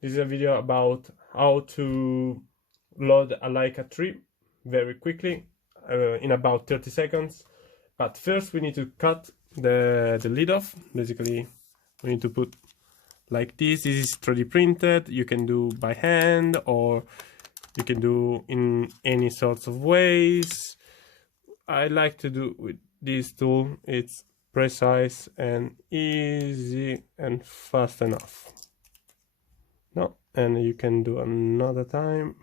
This is a video about how to load a Leica 3 very quickly in about 30 seconds. But first we need to cut the lid off. Basically we need to put like this. This is 3D printed. You can do by hand or you can do in any sorts of ways. I like to do with this tool. It's precise and easy and fast enough. No, and you can do another time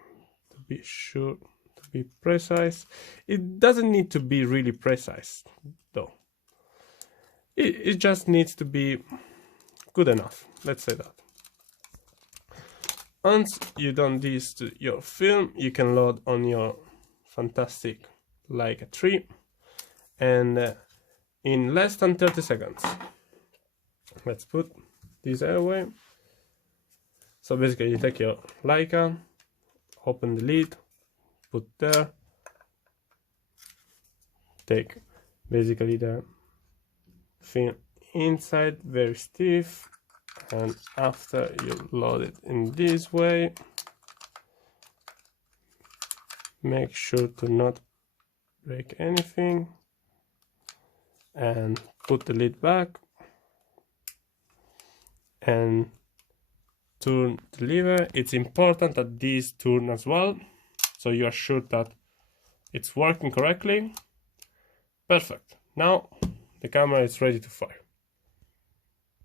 to be sure to be precise. It doesn't need to be really precise though. It just needs to be good enough, let's say that. Once you've done this to your film, you can load on your fantastic Leica 3 and in less than 30 seconds. Let's put this away. So basically you take your Leica, open the lid, put there, take basically the film inside, very stiff, and after you load it in this way, make sure to not break anything and put the lid back and turn the lever. It's important that these turn as well, so you are sure that it's working correctly. Perfect. Now the camera is ready to fire.